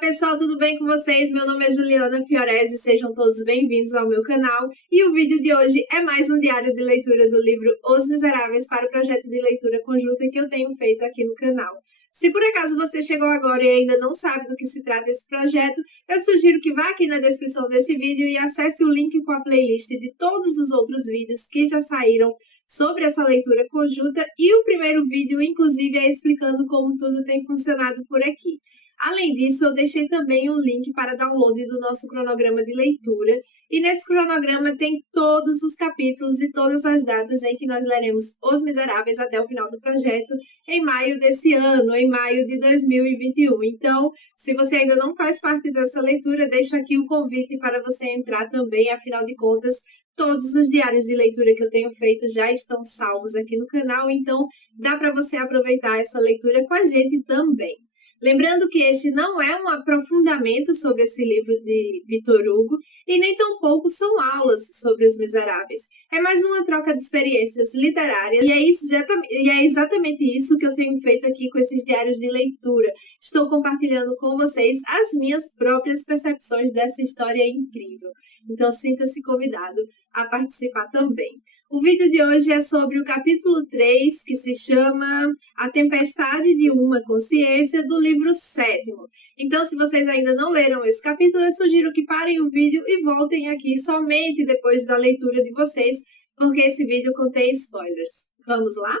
Pessoal, tudo bem com vocês? Meu nome é Juliana Fiorese, sejam todos bem-vindos ao meu canal. E o vídeo de hoje é mais um diário de leitura do livro Os Miseráveis para o projeto de leitura conjunta que eu tenho feito aqui no canal. Se por acaso você chegou agora e ainda não sabe do que se trata esse projeto, eu sugiro que vá aqui na descrição desse vídeo e acesse o link com a playlist de todos os outros vídeos que já saíram sobre essa leitura conjunta, e o primeiro vídeo, inclusive, é explicando como tudo tem funcionado por aqui. Além disso, eu deixei também um link para download do nosso cronograma de leitura, e nesse cronograma tem todos os capítulos e todas as datas em que nós leremos Os Miseráveis até o final do projeto, em maio desse ano, em maio de 2021. Então, se você ainda não faz parte dessa leitura, deixo aqui o convite para você entrar também, afinal de contas, todos os diários de leitura que eu tenho feito já estão salvos aqui no canal, então dá para você aproveitar essa leitura com a gente também. Lembrando que este não é um aprofundamento sobre esse livro de Victor Hugo e nem tampouco são aulas sobre Os Miseráveis. É mais uma troca de experiências literárias e é exatamente isso que eu tenho feito aqui com esses diários de leitura. Estou compartilhando com vocês as minhas próprias percepções dessa história incrível. Então sinta-se convidado a participar também. O vídeo de hoje é sobre o capítulo 3, que se chama A Tempestade de uma Consciência, do livro 7º. Então, se vocês ainda não leram esse capítulo, eu sugiro que parem o vídeo e voltem aqui somente depois da leitura de vocês, porque esse vídeo contém spoilers. Vamos lá?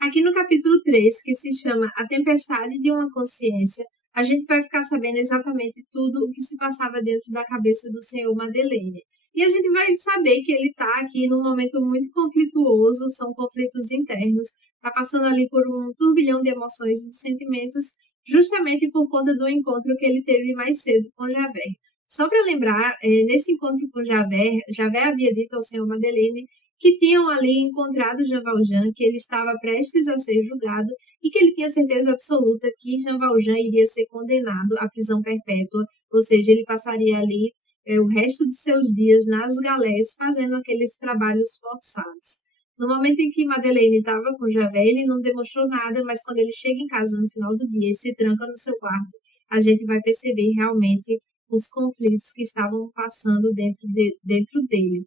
Aqui no capítulo 3, que se chama A Tempestade de uma Consciência, a gente vai ficar sabendo exatamente tudo o que se passava dentro da cabeça do senhor Madeleine. E a gente vai saber que ele está aqui num momento muito conflituoso, são conflitos internos, está passando ali por um turbilhão de emoções e de sentimentos, justamente por conta do encontro que ele teve mais cedo com Javert. Só para lembrar, nesse encontro com Javert, Javert havia dito ao senhor Madeleine que tinham ali encontrado Jean Valjean, que ele estava prestes a ser julgado e que ele tinha certeza absoluta que Jean Valjean iria ser condenado à prisão perpétua, ou seja, ele passaria ali o resto de seus dias nas galés fazendo aqueles trabalhos forçados. No momento em que Madeleine estava com Javert, ele não demonstrou nada, mas quando ele chega em casa no final do dia e se tranca no seu quarto, a gente vai perceber realmente os conflitos que estavam passando dentro dele.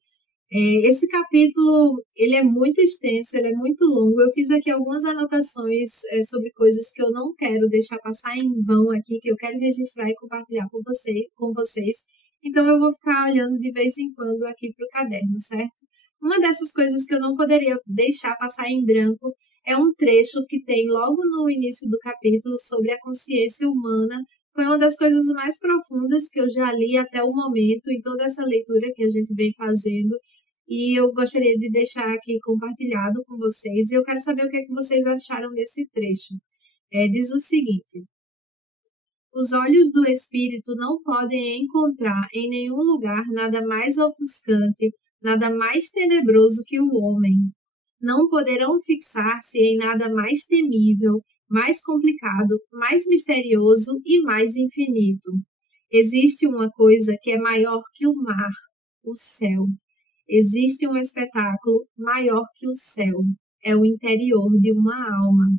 Esse capítulo, ele é muito extenso, ele é muito longo. Eu fiz aqui algumas anotações sobre coisas que eu não quero deixar passar em vão aqui, que eu quero registrar e compartilhar com vocês. Então, eu vou ficar olhando de vez em quando aqui para o caderno, certo? Uma dessas coisas que eu não poderia deixar passar em branco é um trecho que tem logo no início do capítulo sobre a consciência humana. Foi uma das coisas mais profundas que eu já li até o momento, em toda essa leitura que a gente vem fazendo. E eu gostaria de deixar aqui compartilhado com vocês. E eu quero saber o que é que vocês acharam desse trecho. Diz o seguinte: os olhos do espírito não podem encontrar em nenhum lugar nada mais ofuscante, nada mais tenebroso que o homem. Não poderão fixar-se em nada mais temível, mais complicado, mais misterioso e mais infinito. Existe uma coisa que é maior que o mar, o céu. Existe um espetáculo maior que o céu, é o interior de uma alma.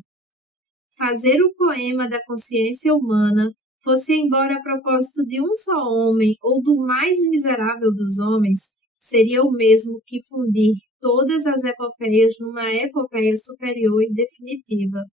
Fazer o poema da consciência humana fosse embora a propósito de um só homem ou do mais miserável dos homens, seria o mesmo que fundir todas as epopeias numa epopeia superior e definitiva.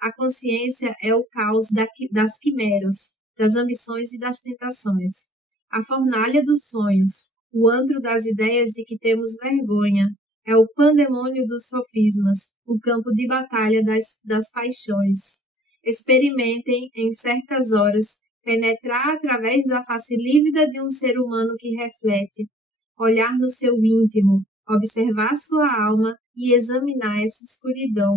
A consciência é o caos das quimeras, das ambições e das tentações. A fornalha dos sonhos, o antro das ideias de que temos vergonha, é o pandemônio dos sofismas, o campo de batalha das paixões. Experimentem, em certas horas, penetrar através da face lívida de um ser humano que reflete, olhar no seu íntimo, observar sua alma e examinar essa escuridão.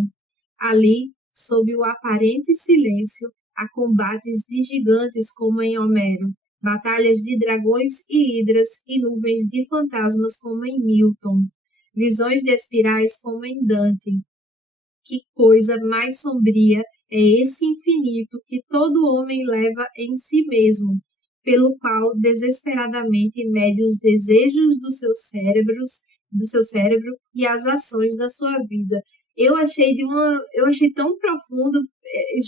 Ali, sob o aparente silêncio, há combates de gigantes como em Homero, batalhas de dragões e hidras e nuvens de fantasmas como em Milton, visões de espirais como em Dante. Que coisa mais sombria é esse infinito que todo homem leva em si mesmo, pelo qual desesperadamente mede os desejos dos seus cérebros do seu cérebro e as ações da sua vida. Eu achei tão profundo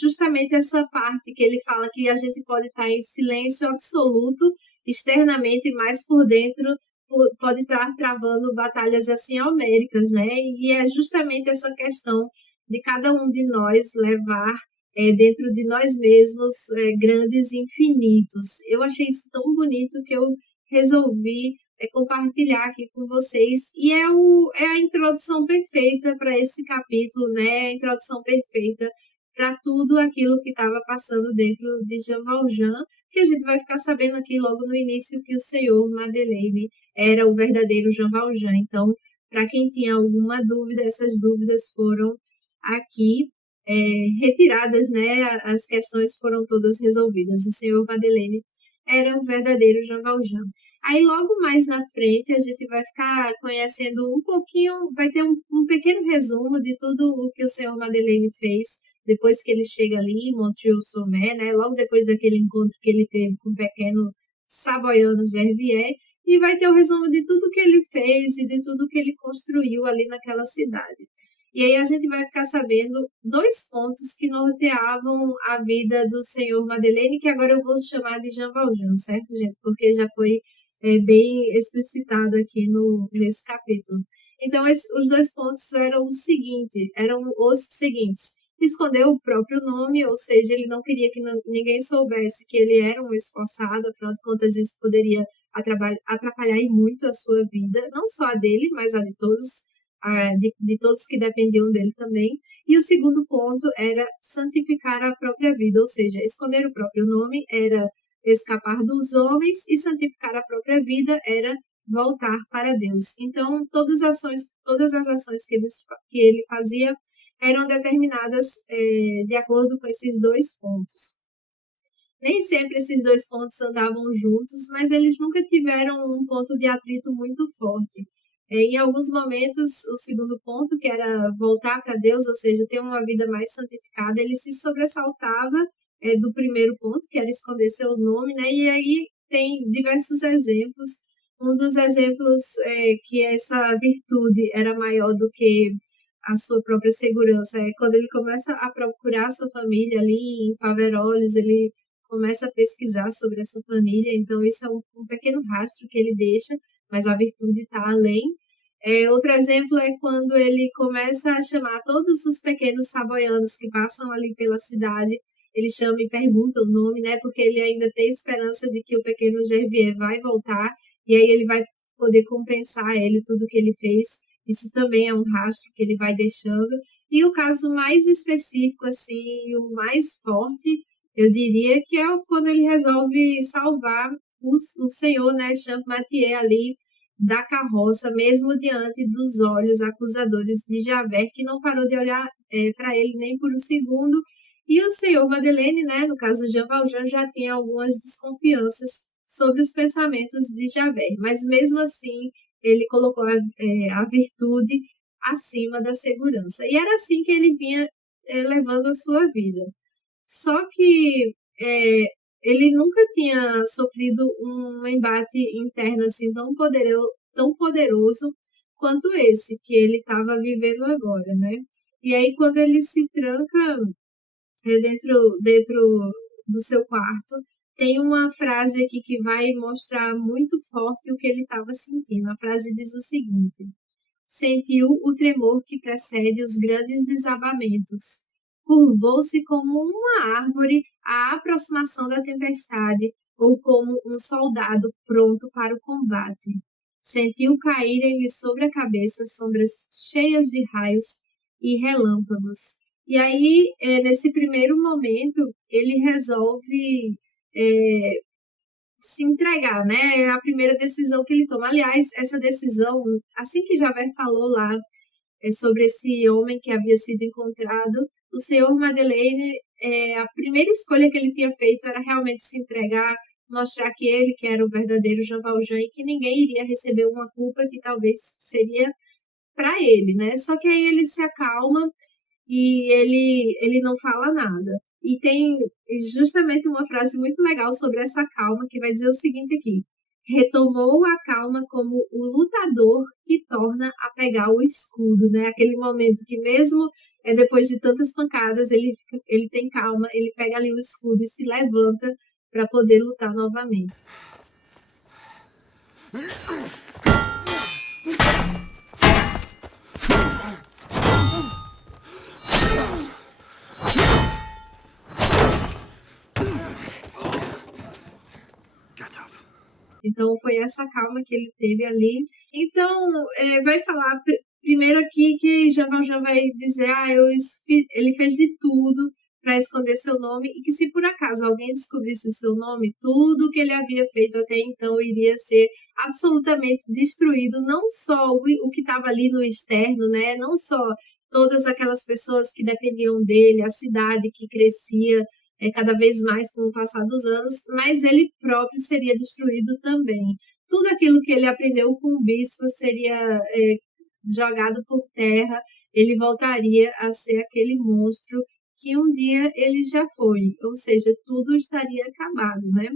justamente essa parte que ele fala que a gente pode estar em silêncio absoluto externamente, mas por dentro pode estar travando batalhas assim homéricas, né? E é justamente essa questão de cada um de nós levar dentro de nós mesmos grandes infinitos. Eu achei isso tão bonito que eu resolvi compartilhar aqui com vocês. E é a introdução perfeita para esse capítulo, né? A introdução perfeita para tudo aquilo que estava passando dentro de Jean Valjean, que a gente vai ficar sabendo aqui logo no início que o senhor Madeleine era o verdadeiro Jean Valjean. Então, para quem tinha alguma dúvida, essas dúvidas foram aqui retiradas, né? As questões foram todas resolvidas. O senhor Madeleine era o verdadeiro Jean Valjean. Aí, logo mais na frente, a gente vai ficar conhecendo um pouquinho, vai ter um pequeno resumo de tudo o que o senhor Madeleine fez depois que ele chega ali em Montreuil-sur-Mer, né? Logo depois daquele encontro que ele teve com o pequeno Savoiano Gervier, e vai ter o resumo de tudo que ele fez e de tudo que ele construiu ali naquela cidade. E aí a gente vai ficar sabendo dois pontos que norteavam a vida do senhor Madeleine, que agora eu vou chamar de Jean Valjean, certo, gente? Porque já foi bem explicitado aqui nesse capítulo. Então, os dois pontos eram os seguintes. Escondeu o próprio nome, ou seja, ele não queria que ninguém soubesse que ele era um esforçado, afinal de contas, isso poderia atrapalhar e muito a sua vida, não só a dele, mas a de todos, de todos que dependiam dele também. E o segundo ponto era santificar a própria vida, ou seja, esconder o próprio nome era escapar dos homens e santificar a própria vida era voltar para Deus. Então, todas as ações que ele fazia eram determinadas de acordo com esses dois pontos. Nem sempre esses dois pontos andavam juntos, mas eles nunca tiveram um ponto de atrito muito forte. Em alguns momentos, o segundo ponto, que era voltar para Deus, ou seja, ter uma vida mais santificada, ele se sobressaltava do primeiro ponto, que era esconder seu nome, né? E aí tem diversos exemplos. Um dos exemplos é que essa virtude era maior do que a sua própria segurança. É quando ele começa a procurar a sua família ali em Faverolles, ele começa a pesquisar sobre essa família, então isso é um pequeno rastro que ele deixa, mas a virtude está além. Outro exemplo é quando ele começa a chamar todos os pequenos savoianos que passam ali pela cidade, ele chama e pergunta o nome, né, porque ele ainda tem esperança de que o pequeno Gervier vai voltar, e aí ele vai poder compensar a ele tudo que ele fez. Isso também é um rastro que ele vai deixando. E o caso mais específico, assim, o mais forte, eu diria que é quando ele resolve salvar o senhor, né, Champmathieu ali da carroça, mesmo diante dos olhos acusadores de Javert, que não parou de olhar para ele nem por um segundo. E o senhor Madeleine, né, no caso de Jean Valjean, já tinha algumas desconfianças sobre os pensamentos de Javert, mas mesmo assim ele colocou a virtude acima da segurança. E era assim que ele vinha levando a sua vida. Só que ele nunca tinha sofrido um embate interno assim tão poderoso quanto esse que ele estava vivendo agora, né? E aí, quando ele se tranca dentro do seu quarto, tem uma frase aqui que vai mostrar muito forte o que ele estava sentindo. A frase diz o seguinte: sentiu o tremor que precede os grandes desabamentos. Curvou-se como uma árvore à aproximação da tempestade, ou como um soldado pronto para o combate. Sentiu caírem-lhe sobre a cabeça sombras cheias de raios e relâmpagos. E aí, nesse primeiro momento, ele resolve se entregar, né? É a primeira decisão que ele toma. Aliás, essa decisão, assim que Javert falou lá sobre esse homem que havia sido encontrado, o senhor Madeleine, a primeira escolha que ele tinha feito era realmente se entregar, mostrar que ele que era o verdadeiro Jean Valjean e que ninguém iria receber uma culpa que talvez seria para ele, né? Só que aí ele se acalma e ele não fala nada. E tem justamente uma frase muito legal sobre essa calma que vai dizer o seguinte aqui: retomou a calma como o lutador que torna a pegar o escudo, né? Aquele momento que mesmo depois de tantas pancadas, ele tem calma, ele pega ali o escudo e se levanta para poder lutar novamente. Então, foi essa calma que ele teve ali. Então, vai falar primeiro aqui que Jean Valjean vai dizer, ele fez de tudo para esconder seu nome e que se por acaso alguém descobrisse o seu nome, tudo que ele havia feito até então iria ser absolutamente destruído, não só o que estava ali no externo, né? Não só todas aquelas pessoas que dependiam dele, a cidade que crescia cada vez mais com o passar dos anos, mas ele próprio seria destruído também. Tudo aquilo que ele aprendeu com o bispo seria jogado por terra, ele voltaria a ser aquele monstro que um dia ele já foi, ou seja, tudo estaria acabado, né?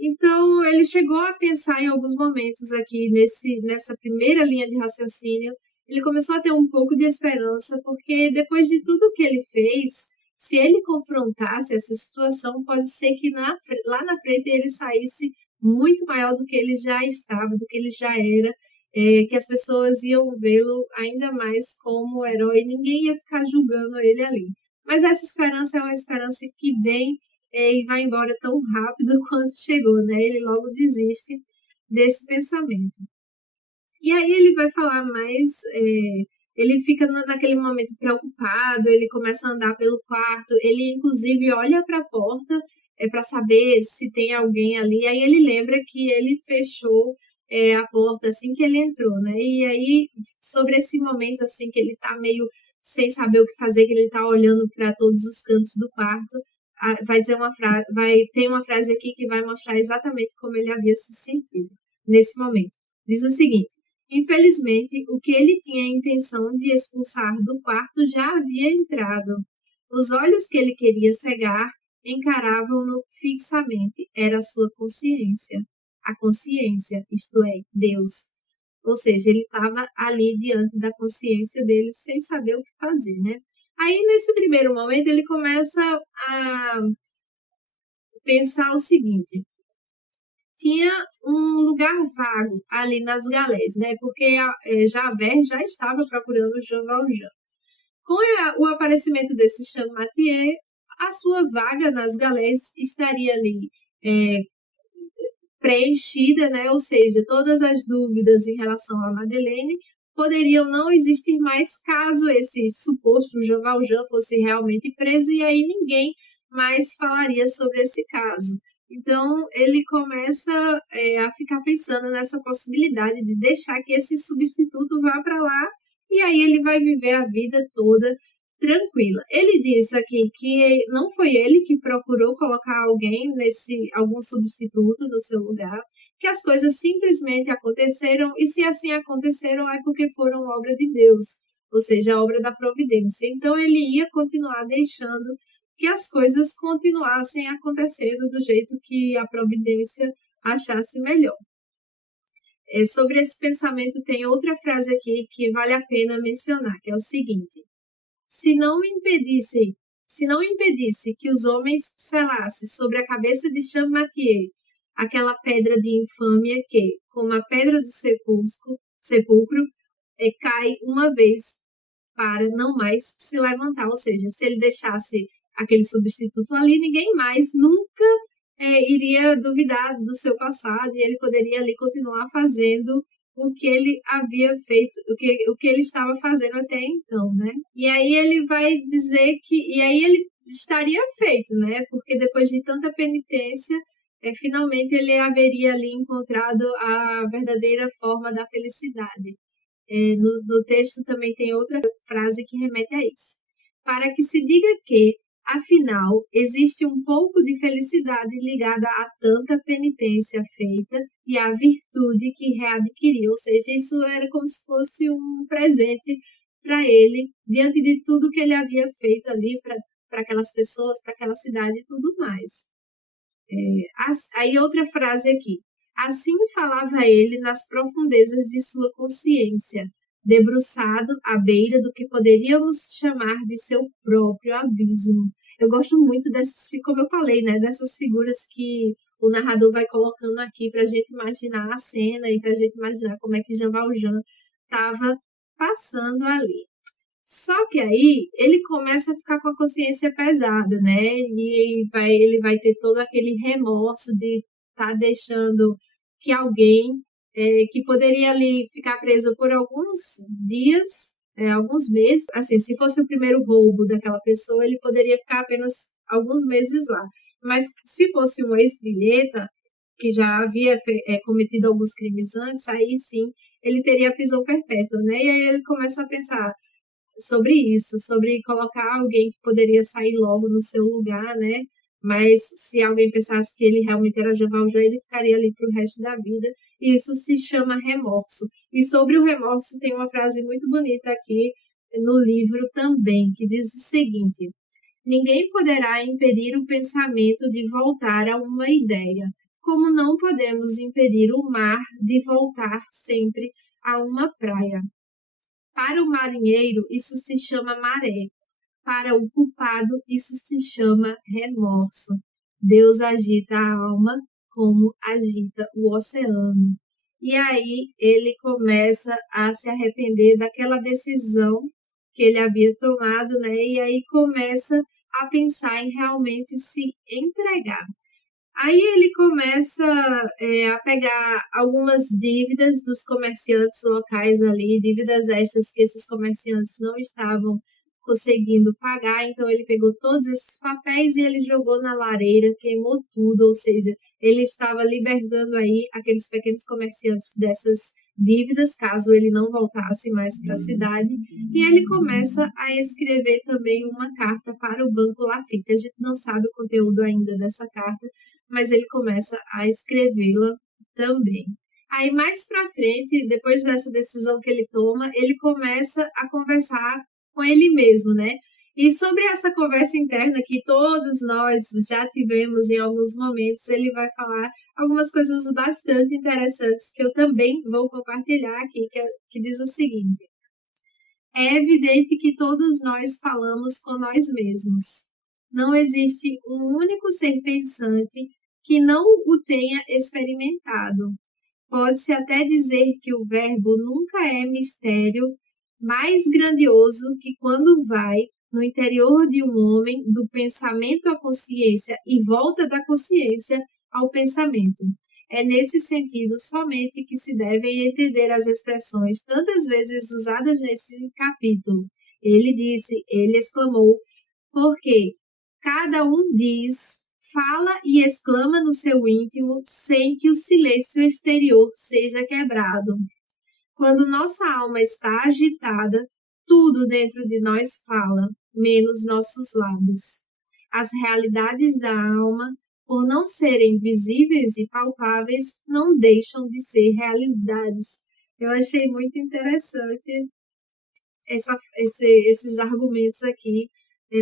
Então, ele chegou a pensar em alguns momentos aqui nessa primeira linha de raciocínio, ele começou a ter um pouco de esperança, porque depois de tudo que ele fez, se ele confrontasse essa situação, pode ser que lá na frente ele saísse muito maior do que ele já estava, do que ele já era, que as pessoas iam vê-lo ainda mais como herói, ninguém ia ficar julgando ele ali. Mas essa esperança é uma esperança que vem e vai embora tão rápido quanto chegou, né? Ele logo desiste desse pensamento. E aí ele vai falar mais, ele fica naquele momento preocupado, ele começa a andar pelo quarto, ele inclusive olha para a porta para saber se tem alguém ali, aí ele lembra que ele fechou a porta assim que ele entrou, né? E aí, sobre esse momento assim que ele tá meio sem saber o que fazer, que ele tá olhando para todos os cantos do quarto, vai dizer uma frase, tem uma frase aqui que vai mostrar exatamente como ele havia se sentido nesse momento. Diz o seguinte: infelizmente, o que ele tinha a intenção de expulsar do quarto já havia entrado. Os olhos que ele queria cegar encaravam-no fixamente. Era a sua consciência. A consciência, isto é, Deus. Ou seja, ele estava ali diante da consciência dele sem saber o que fazer, né? Aí, nesse primeiro momento, ele começa a pensar o seguinte: tinha um lugar vago ali nas galés, né? Porque Javert já estava procurando Jean Valjean. Com o aparecimento desse Champmathieu, a sua vaga nas galés estaria ali preenchida, né? Ou seja, todas as dúvidas em relação a Madeleine poderiam não existir mais caso esse suposto Jean Valjean fosse realmente preso e aí ninguém mais falaria sobre esse caso. Então, ele começa a ficar pensando nessa possibilidade de deixar que esse substituto vá para lá e aí ele vai viver a vida toda tranquila. Ele disse aqui que não foi ele que procurou colocar algum substituto no seu lugar, que as coisas simplesmente aconteceram e se assim aconteceram é porque foram obra de Deus, ou seja, obra da providência. Então ele ia continuar deixando que as coisas continuassem acontecendo do jeito que a providência achasse melhor. Sobre esse pensamento tem outra frase aqui que vale a pena mencionar, que é o seguinte: se não impedisse que os homens selassem sobre a cabeça de Champmathieu aquela pedra de infâmia que, como a pedra do sepulcro, cai uma vez para não mais se levantar. Ou seja, se ele deixasse aquele substituto ali, ninguém mais nunca iria duvidar do seu passado e ele poderia ali continuar fazendo o que ele havia feito, o que ele estava fazendo até então, né? E aí ele vai dizer e aí ele estaria feito, né? Porque depois de tanta penitência, finalmente ele haveria ali encontrado a verdadeira forma da felicidade. No texto também tem outra frase que remete a isso. Para que se diga que, afinal, existe um pouco de felicidade ligada a tanta penitência feita e à virtude que readquiriu. Ou seja, isso era como se fosse um presente para ele, diante de tudo que ele havia feito ali para aquelas pessoas, para aquela cidade e tudo mais. Aí outra frase aqui. Assim falava ele nas profundezas de sua consciência, debruçado à beira do que poderíamos chamar de seu próprio abismo. Eu gosto muito dessas, como eu falei, né, dessas figuras que o narrador vai colocando aqui para a gente imaginar a cena e para a gente imaginar como é que Jean Valjean estava passando ali. Só que aí ele começa a ficar com a consciência pesada, né? E ele vai ter todo aquele remorso de estar deixando que alguém que poderia ali ficar preso por alguns dias, alguns meses, assim, se fosse o primeiro roubo daquela pessoa, ele poderia ficar apenas alguns meses lá. Mas se fosse um ex-trilheta, que já havia cometido alguns crimes antes, aí sim ele teria a prisão perpétua, né? E aí ele começa a pensar sobre isso, sobre colocar alguém que poderia sair logo no seu lugar, né? Mas se alguém pensasse que ele realmente era Jean Valjean, ele ficaria ali para o resto da vida. E isso se chama remorso. E sobre o remorso tem uma frase muito bonita aqui no livro também, que diz o seguinte: ninguém poderá impedir o pensamento de voltar a uma ideia, como não podemos impedir o mar de voltar sempre a uma praia. Para o marinheiro, isso se chama maré. Para o culpado, isso se chama remorso. Deus agita a alma como agita o oceano. E aí ele começa a se arrepender daquela decisão que ele havia tomado, né? E aí começa a pensar em realmente se entregar. Aí ele começa a pegar algumas dívidas dos comerciantes locais ali, dívidas estas que esses comerciantes não estavam conseguindo pagar, então ele pegou todos esses papéis e ele jogou na lareira, queimou tudo, ou seja, ele estava libertando aí aqueles pequenos comerciantes dessas dívidas, caso ele não voltasse mais para a cidade, e ele começa a escrever também uma carta para o Banco Lafite. A gente não sabe o conteúdo ainda dessa carta, mas ele começa a escrevê-la também. Aí mais para frente, depois dessa decisão que ele toma, ele começa a conversar com ele mesmo, né? E sobre essa conversa interna que todos nós já tivemos em alguns momentos, ele vai falar algumas coisas bastante interessantes que eu também vou compartilhar aqui, que diz o seguinte: é evidente que todos nós falamos com nós mesmos. Não existe um único ser pensante que não o tenha experimentado. Pode-se até dizer que o verbo nunca é mistério mais grandioso que quando vai no interior de um homem do pensamento à consciência e volta da consciência ao pensamento. É nesse sentido somente que se devem entender as expressões tantas vezes usadas nesse capítulo. Ele disse, ele exclamou, porque cada um diz, fala e exclama no seu íntimo sem que o silêncio exterior seja quebrado. Quando nossa alma está agitada, tudo dentro de nós fala, menos nossos lábios. As realidades da alma, por não serem visíveis e palpáveis, não deixam de ser realidades. Eu achei muito interessante esses argumentos aqui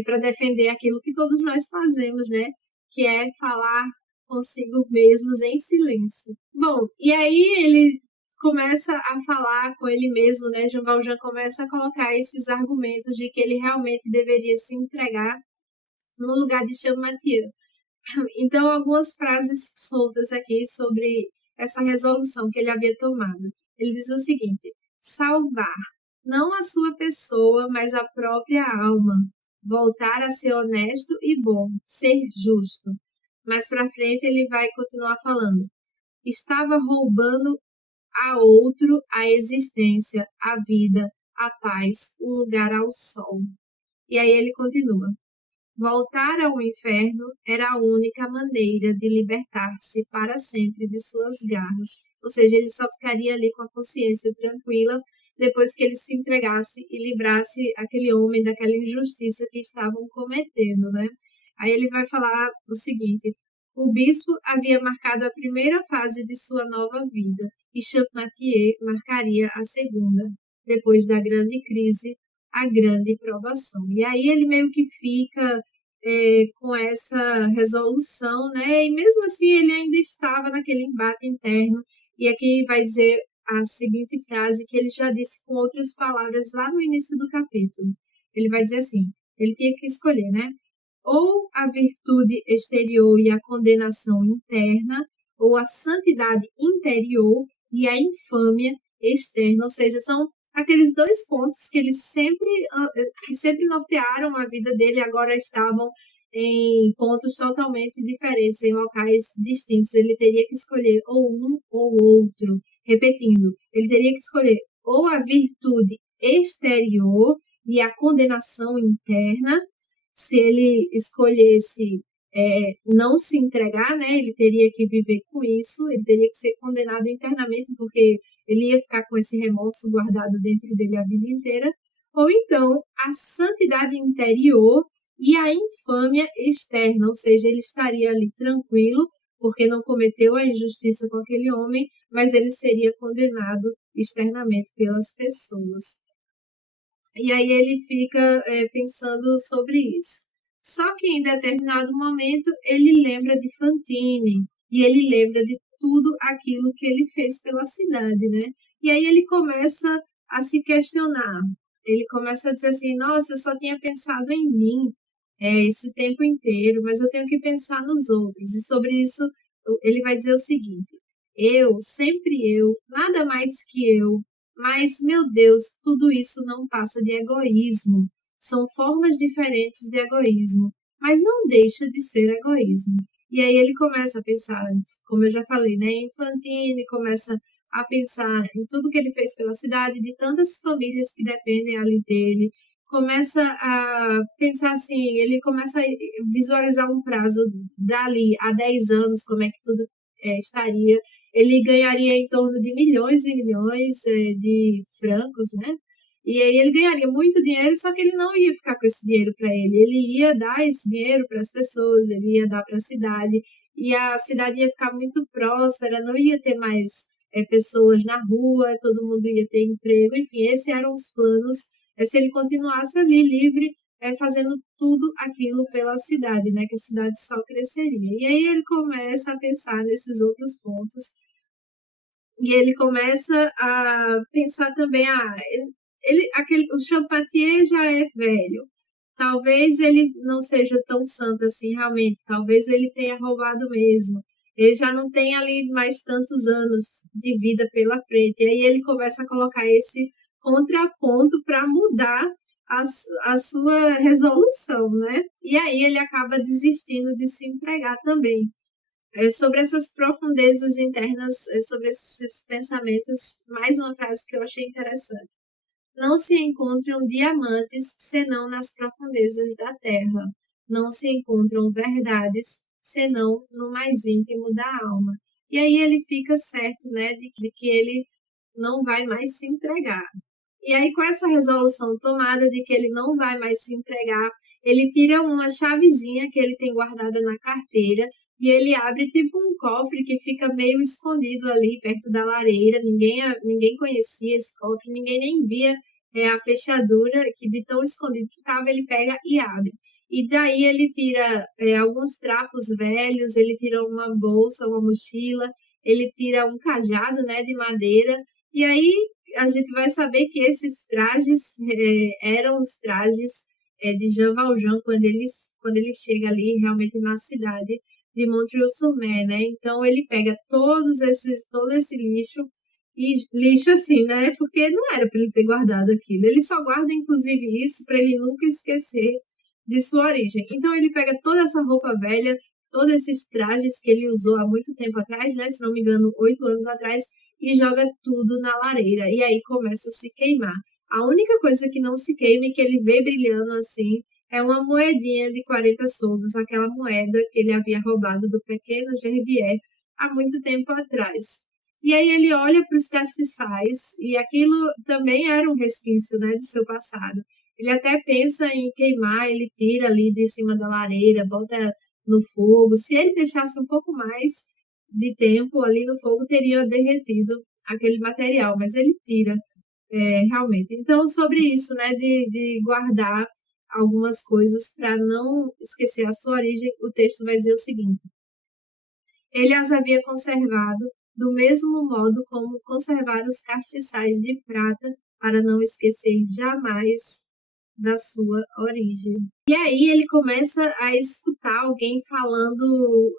para defender aquilo que todos nós fazemos, né? Que é falar consigo mesmos em silêncio. Bom, e aí ele começa a falar com ele mesmo, né? Jean Valjean começa a colocar esses argumentos de que ele realmente deveria se entregar no lugar de Champmathieu. Então, algumas frases soltas aqui sobre essa resolução que ele havia tomado. Ele diz o seguinte: salvar não a sua pessoa, mas a própria alma. Voltar a ser honesto e bom, ser justo. Mais para frente ele vai continuar falando. Estava roubando a outro a existência, a vida, a paz, o lugar ao sol. E aí ele continua. Voltar ao inferno era a única maneira de libertar-se para sempre de suas garras. Ou seja, ele só ficaria ali com a consciência tranquila depois que ele se entregasse e livrasse aquele homem daquela injustiça que estavam cometendo, né? Aí ele vai falar o seguinte: o bispo havia marcado a primeira fase de sua nova vida e Champmathieu marcaria a segunda, depois da grande crise, a grande provação. E aí ele meio que fica com essa resolução, né? E mesmo assim ele ainda estava naquele embate interno. E aqui vai dizer a seguinte frase que ele já disse com outras palavras lá no início do capítulo. Ele vai dizer assim: ele tinha que escolher, né? Ou a virtude exterior e a condenação interna, ou a santidade interior e a infâmia externa. Ou seja, são aqueles dois pontos que que sempre nortearam a vida dele, agora estavam em pontos totalmente diferentes, em locais distintos. Ele teria que escolher ou um ou outro. Repetindo, ele teria que escolher ou a virtude exterior e a condenação interna. Se ele escolhesse não se entregar, né, ele teria que viver com isso, ele teria que ser condenado internamente, porque ele ia ficar com esse remorso guardado dentro dele a vida inteira, ou então a santidade interior e a infâmia externa, ou seja, ele estaria ali tranquilo, porque não cometeu a injustiça com aquele homem, mas ele seria condenado externamente pelas pessoas. E aí ele fica pensando sobre isso. Só que em determinado momento ele lembra de Fantine e ele lembra de tudo aquilo que ele fez pela cidade, né? E aí ele começa a se questionar. Ele começa a dizer assim: nossa, eu só tinha pensado em mim esse tempo inteiro, mas eu tenho que pensar nos outros. E sobre isso ele vai dizer o seguinte: sempre eu, nada mais que eu. Mas, meu Deus, tudo isso não passa de egoísmo. São formas diferentes de egoísmo, mas não deixa de ser egoísmo. E aí ele começa a pensar, como eu já falei, né, em Fantine, começa a pensar em tudo que ele fez pela cidade, de tantas famílias que dependem ali dele. Começa a pensar assim, ele começa a visualizar um prazo dali a 10 anos, como é que tudo estaria. Ele ganharia em torno de milhões e milhões de francos, né? E aí ele ganharia muito dinheiro, só que ele não ia ficar com esse dinheiro para ele. Ele ia dar esse dinheiro para as pessoas, ele ia dar para a cidade, e a cidade ia ficar muito próspera, não ia ter mais pessoas na rua, todo mundo ia ter emprego, enfim, esses eram os planos, se ele continuasse ali livre, fazendo tudo aquilo pela cidade, né? Que a cidade só cresceria. E aí ele começa a pensar nesses outros pontos e ele começa a pensar também, o Champatier já é velho. Talvez ele não seja tão santo assim, realmente. Talvez ele tenha roubado mesmo. Ele já não tem ali mais tantos anos de vida pela frente. E aí ele começa a colocar esse contraponto para mudar a sua resolução, né? E aí ele acaba desistindo de se entregar também. Sobre essas profundezas internas, sobre esses pensamentos, mais uma frase que eu achei interessante. Não se encontram diamantes senão nas profundezas da terra. Não se encontram verdades senão no mais íntimo da alma. E aí ele fica certo, né, de que ele não vai mais se entregar. E aí, com essa resolução tomada de que ele não vai mais se entregar, ele tira uma chavezinha que ele tem guardada na carteira e ele abre tipo um cofre que fica meio escondido ali perto da lareira. Ninguém conhecia esse cofre, ninguém nem via a fechadura, que de tão escondido que estava, ele pega e abre. E daí ele tira alguns trapos velhos, ele tira uma bolsa, uma mochila, ele tira um cajado, né, de madeira. E aí a gente vai saber que esses trajes eram os trajes de Jean Valjean quando ele chega ali realmente na cidade de Montreuil-sur-Mer, né? Então ele pega todo esse lixo e lixo assim, né? Porque não era para ele ter guardado aquilo. Ele só guarda inclusive isso para ele nunca esquecer de sua origem. Então ele pega toda essa roupa velha, todos esses trajes que ele usou há muito tempo atrás, né? Se não me engano, 8 anos atrás, e joga tudo na lareira. E aí começa a se queimar. A única coisa que não se queima e que ele vê brilhando assim é uma moedinha de 40 soldos, aquela moeda que ele havia roubado do pequeno Gervier há muito tempo atrás. E aí ele olha para os castiçais e aquilo também era um resquício, né, do seu passado. Ele até pensa em queimar, ele tira ali de cima da lareira, bota no fogo. Se ele deixasse um pouco mais de tempo ali no fogo, teria derretido aquele material, mas ele tira realmente. Então, sobre isso, né, de guardar algumas coisas para não esquecer a sua origem. O texto vai dizer o seguinte: ele as havia conservado do mesmo modo como conservar os castiçais de prata para não esquecer jamais da sua origem. E aí ele começa a escutar alguém falando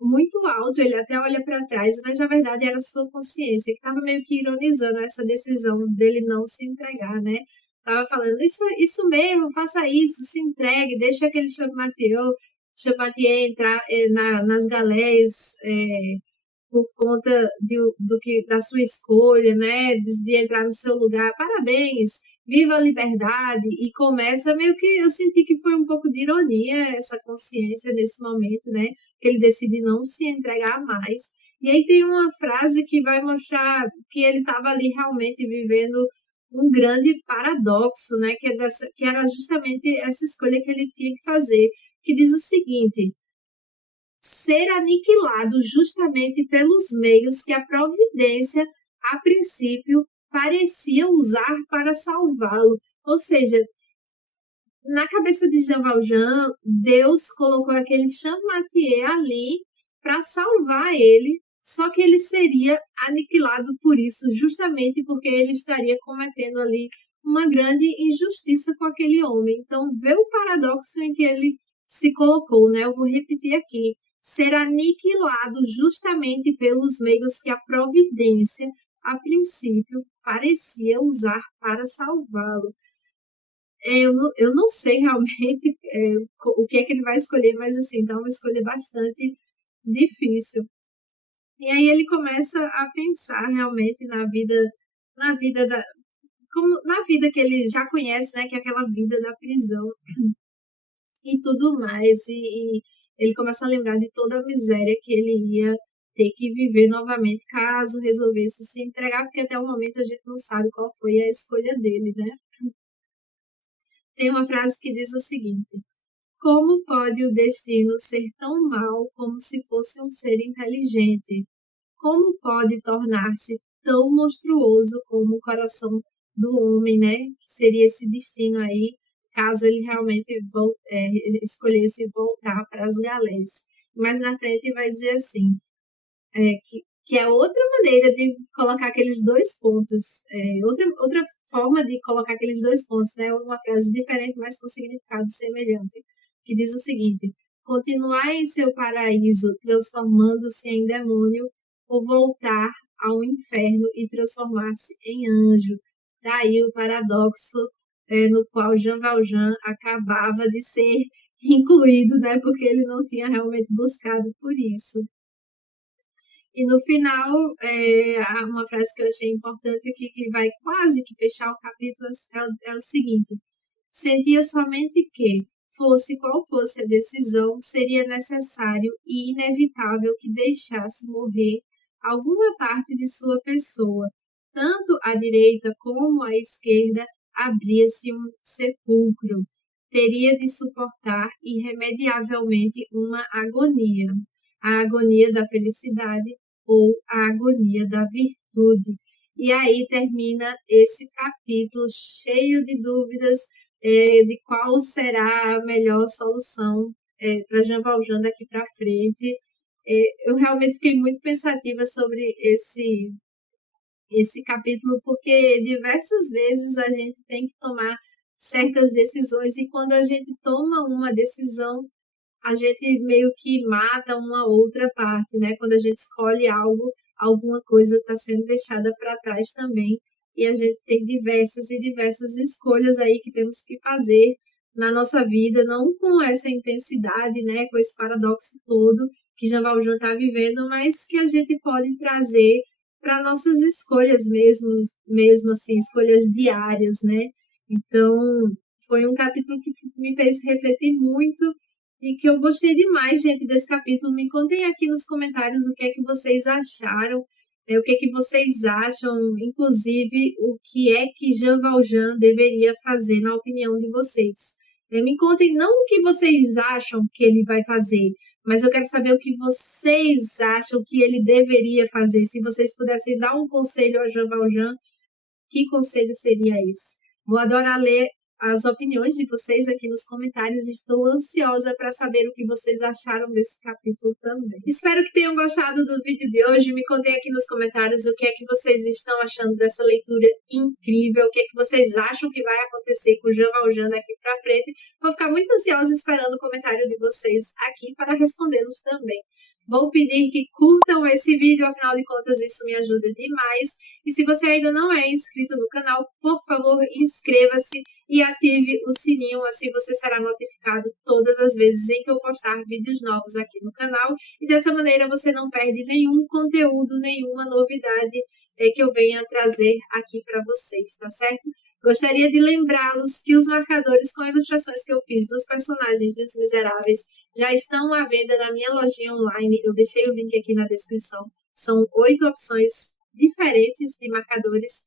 muito alto, ele até olha para trás, mas na verdade era a sua consciência, que estava meio que ironizando essa decisão dele não se entregar, né? Estava falando, isso mesmo, faça isso, se entregue, deixa aquele Champmathieu entrar nas galés por conta da sua escolha, né, de entrar no seu lugar. Parabéns, viva a liberdade. E começa meio que eu senti que foi um pouco de ironia essa consciência nesse momento, né, que ele decide não se entregar mais. E aí tem uma frase que vai mostrar que ele estava ali realmente vivendo um grande paradoxo, né, que era justamente essa escolha que ele tinha que fazer, que diz o seguinte: ser aniquilado justamente pelos meios que a providência, a princípio, parecia usar para salvá-lo. Ou seja, na cabeça de Jean Valjean, Deus colocou aquele Champmathieu ali para salvar ele, só que ele seria aniquilado por isso, justamente porque ele estaria cometendo ali uma grande injustiça com aquele homem. Então, vê o paradoxo em que ele se colocou, né? Eu vou repetir aqui: ser aniquilado justamente pelos meios que a providência, a princípio, parecia usar para salvá-lo. Eu não sei realmente o que é que ele vai escolher, mas assim, tá uma escolha bastante difícil. E aí ele começa a pensar realmente na vida como na vida que ele já conhece, né, que é aquela vida da prisão e tudo mais. E ele começa a lembrar de toda a miséria que ele ia ter que viver novamente caso resolvesse se entregar, porque até o momento a gente não sabe qual foi a escolha dele, né? Tem uma frase que diz o seguinte: como pode o destino ser tão mau como se fosse um ser inteligente? Como pode tornar-se tão monstruoso como o coração do homem, né? Que seria esse destino aí, caso ele realmente escolhesse voltar para as galés. Mas na frente vai dizer assim, que é outra maneira de colocar aqueles dois pontos, outra forma de colocar aqueles dois pontos, né? Uma frase diferente, mas com significado semelhante, que diz o seguinte: continuar em seu paraíso, transformando-se em demônio, ou voltar ao inferno e transformar-se em anjo. Daí o paradoxo no qual Jean Valjean acabava de ser incluído, né? Porque ele não tinha realmente buscado por isso. E no final, uma frase que eu achei importante aqui, que vai quase que fechar o capítulo, é o seguinte: sentia somente que, fosse qual fosse a decisão, seria necessário e inevitável que deixasse morrer alguma parte de sua pessoa. Tanto à direita como à esquerda abria-se um sepulcro. Teria de suportar irremediavelmente uma agonia, a agonia da felicidade ou a agonia da virtude. E aí termina esse capítulo cheio de dúvidas de qual será a melhor solução para Jean Valjean daqui para frente. Eu realmente fiquei muito pensativa sobre esse capítulo, porque diversas vezes a gente tem que tomar certas decisões e quando a gente toma uma decisão, a gente meio que mata uma outra parte, né? Quando a gente escolhe algo, alguma coisa está sendo deixada para trás também. E a gente tem diversas e diversas escolhas aí que temos que fazer na nossa vida, não com essa intensidade, né? Com esse paradoxo todo que Jean Valjean está vivendo, mas que a gente pode trazer para nossas escolhas mesmo assim, escolhas diárias, né? Então, foi um capítulo que me fez refletir muito e que eu gostei demais, gente, desse capítulo. Me contem aqui nos comentários o que é que vocês acharam, o que é que vocês acham, inclusive o que é que Jean Valjean deveria fazer na opinião de vocês. Me contem não o que vocês acham que ele vai fazer, mas eu quero saber o que vocês acham que ele deveria fazer. Se vocês pudessem dar um conselho a Jean Valjean, que conselho seria esse? Vou adorar ler as opiniões de vocês aqui nos comentários. Estou ansiosa para saber o que vocês acharam desse capítulo também. Espero que tenham gostado do vídeo de hoje. Me contem aqui nos comentários o que é que vocês estão achando dessa leitura incrível, o que é que vocês acham que vai acontecer com o Jean Valjean daqui para frente. Vou ficar muito ansiosa esperando o comentário de vocês aqui para respondê-los também. Vou pedir que curtam esse vídeo, afinal de contas isso me ajuda demais. E se você ainda não é inscrito no canal, por favor, inscreva-se e ative o sininho, assim você será notificado todas as vezes em que eu postar vídeos novos aqui no canal. E dessa maneira você não perde nenhum conteúdo, nenhuma novidade que eu venha trazer aqui para vocês, tá certo? Gostaria de lembrá-los que os marcadores com ilustrações que eu fiz dos personagens dos Miseráveis já estão à venda na minha lojinha online. Eu deixei o link aqui na descrição. São 8 opções diferentes de marcadores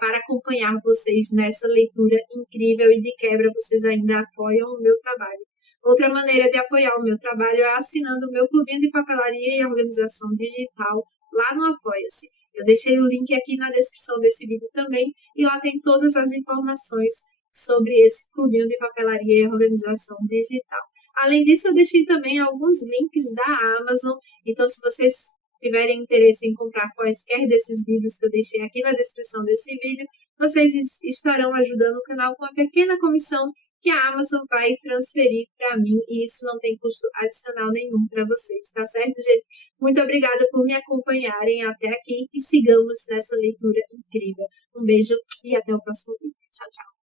para acompanhar vocês nessa leitura incrível e de quebra vocês ainda apoiam o meu trabalho. Outra maneira de apoiar o meu trabalho é assinando o meu clubinho de papelaria e organização digital lá no Apoia-se. Eu deixei o link aqui na descrição desse vídeo também e lá tem todas as informações sobre esse clubinho de papelaria e organização digital. Além disso, eu deixei também alguns links da Amazon, então se vocês tiverem interesse em comprar quaisquer desses livros que eu deixei aqui na descrição desse vídeo, vocês estarão ajudando o canal com uma pequena comissão que a Amazon vai transferir para mim e isso não tem custo adicional nenhum para vocês, tá certo, gente? Muito obrigada por me acompanharem até aqui e sigamos nessa leitura incrível. Um beijo e até o próximo vídeo. Tchau, tchau!